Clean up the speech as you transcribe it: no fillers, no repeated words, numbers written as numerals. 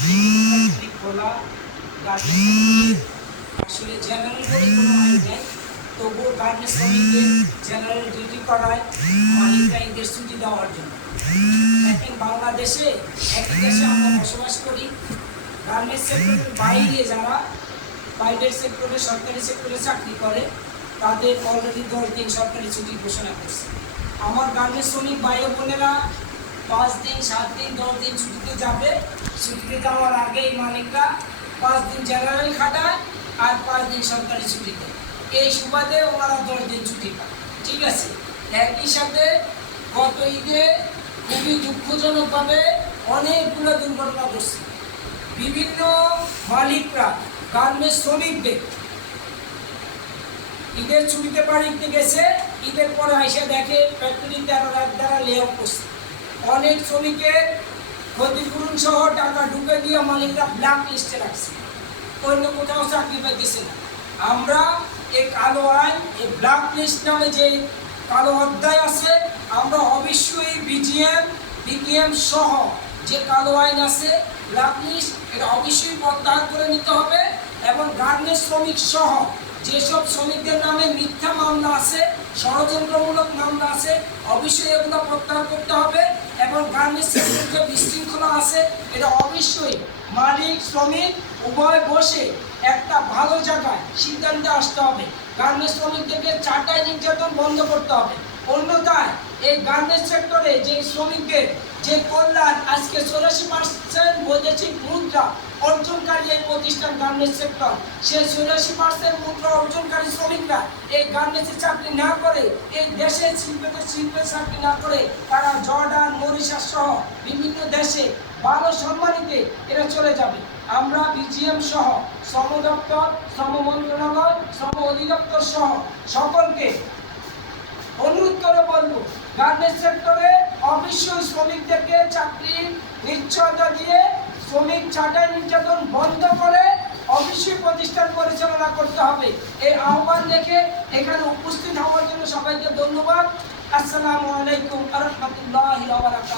খোলা আসলে জেনারেল বলে কোনো আইন নেই, তবুও গার্মেন্টস শ্রমিকদের জেনারেল ডিউটি করায় মালিকরা ঈদের ছুটি দেওয়ার জন্য। এখন বাংলাদেশে একই দেশে আমরা বসবাস করি, গার্মেন্টস সেক্টরের বাইরে যারা প্রাইভেট সেক্টরে সরকারি সেক্টরে চাকরি করে তাদের অলরেডি 10 দিন সরকারি ছুটি ঘোষণা করছে। আমার গার্মেন্টস শ্রমিক ভাই বোনেরা 5 দিন 7 দিন 10 দিন ছুটিতে যাবে। ছুটিতে যাওয়ার আগেই মালিকরা 5 দিন জেনারেল খাটায় আর 5 দিন সরকারি ছুটি দেয়। এই সুবাদে ওনারা 10 দিন ছুটি পায়। ঠিক আছে, একই সাথে গত ঈদে খুবই দুঃখজনকভাবে অনেকগুলো দুর্ঘটনা ঘটছে। বিভিন্ন মালিকরা গার্মেন্টস শ্রমিকদের ঈদের ছুটিতে বাড়িতে গেছে, ঈদের পরে এসে দেখে ফ্যাক্টরিতে রাত দ্বারা লে অফ করছে। অনেক শ্রমিকের ক্ষতিপূরণ সহ টাকা ঢুকে দিয়ে মালিকরা ব্ল্যাক লিস্টে রাখছে, অন্য কোথাও চাকরি পাইতেছে না। আমরা এই কালো আইন, এই ব্ল্যাক লিস্ট নামে যে কালো অধ্যায় আছে, আমরা অবশ্যই বিজিএম সহ যে কালো আইন আছে ব্ল্যাক লিস্ট, এটা অবশ্যই প্রত্যাহার করে নিতে হবে। এবং গার্মেন্টস শ্রমিক সহ যেসব শ্রমিকদের নামে মিথ্যা মামলা আছে, ষড়যন্ত্রমূলক মামলা আছে, অবশ্যই এগুলো প্রত্যাহার করতে হবে। এবং গার্মেন্টস সেক্টরের যে বিশৃঙ্খলা আছে, এটা অবশ্যই মালিক শ্রমিক উভয় বসে একটা ভালো জায়গায় সিদ্ধান্তে আসতে হবে। গার্মেন্টস শ্রমিকদেরকে চাটাই নির্যাতন বন্ধ করতে হবে। অন্যথায় এই গার্মেন্টস সেক্টরে যে শ্রমিকদের যে কল্যাণ, আজকে 84% বৈদেশিক মুদ্রা অর্জনকারী এই প্রতিষ্ঠান গার্মেন্টস সেক্টর, সেই 84% মুদ্রা অর্জনকারী শ্রমিকরা এই গার্মেন্টসে চাকরি না করে, এই দেশের শিল্পে চাকরি না করে তারা জর্ডান, মরিশাস সহ বিভিন্ন দেশে ভালো সম্মানিতে এরা চলে যাবে। আমরা বিজিএম সহ শ্রম দপ্তর, শ্রম মন্ত্রণালয়, শ্রম অধিদপ্তর সহ সকলকে অনুরোধ করে বলবো, গার্মেন্টস সেক্টরে অবশ্যই শ্রমিকদেরকে চাকরির নিশ্চয়তা দিয়ে শ্রমিক ছাঁটাই নির্যাতন বন্ধ করে অবশ্যই প্রতিষ্ঠান পরিচালনা করতে হবে। এই আহ্বান রেখে এখানে উপস্থিত হওয়ার জন্য সবাইকে ধন্যবাদ। আসসালামু আলাইকুম ওয়া রাহমাতুল্লাহি ওয়া বারাকাতুহু।